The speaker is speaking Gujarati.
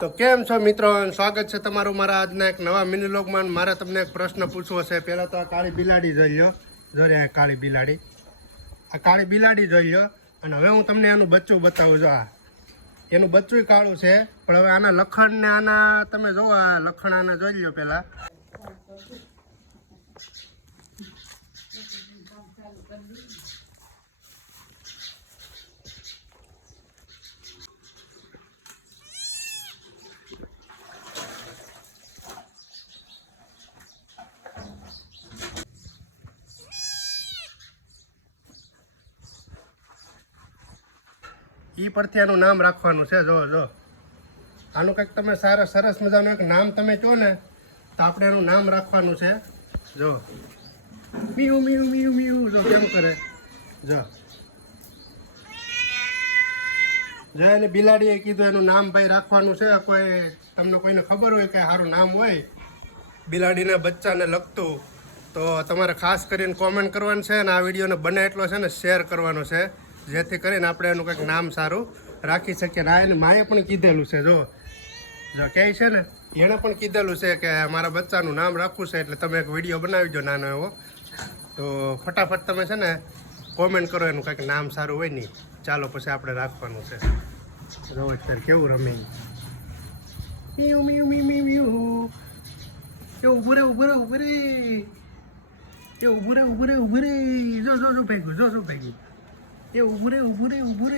તો કેમ છો મિત્રો, સ્વાગત છે તમારું મારા આજના એક નવા મિની વ્લોગમાં. મારે તમને એક પ્રશ્ન પૂછવો છે. પહેલાં તો આ કાળી બિલાડી જોઈ લો, જોરે આ કાળી બિલાડી જોઈ લો. અને હવે હું તમને એનું બચ્ચું બતાવું. જો આ એનું બચ્ચું કાળું છે, પણ હવે આના લખણને આના તમે જો આ લખણ આના જોઈ લો પહેલાં. એ પરથી આનું નામ રાખવાનું છે. જો આનું કંઈક તમે સરસ મજાનું એક નામ તમે કહો ને તો આપણે એનું નામ રાખવાનું છે. જો મીયું મીયું મીયું મીયું જો કેમ કરે. જો એની બિલાડીએ કીધું એનું નામ ભાઈ રાખવાનું છે. કોઈને ખબર હોય કે સારું નામ હોય બિલાડીના બચ્ચાને લગતું, તો તમારે ખાસ કરીને કોમેન્ટ કરવાનું છે. અને આ વિડીયોને બને એટલો છે ને શેર કરવાનો છે, જેથી કરીને આપણે એનું કંઈક નામ સારું રાખી શકીએ. ને આ એની માએ પણ કીધેલું છે. જો કહે છે ને, એણે પણ કીધેલું છે કે મારા બચ્ચાનું નામ રાખવું છે, એટલે તમે એક વિડીયો બનાવી દો નાનો એવો. તો ફટાફટ તમે છે ને કોમેન્ટ કરો એનું કંઈક નામ સારું હોય નહીં. ચાલો પછી આપણે રાખવાનું છે. જો અત્યારે કેવું રમે મીયું મીયું મીયું મીયું. એ ઉભું રે એ ઉભું રે જો ભેગું જો ભેગું એ ઉભું રે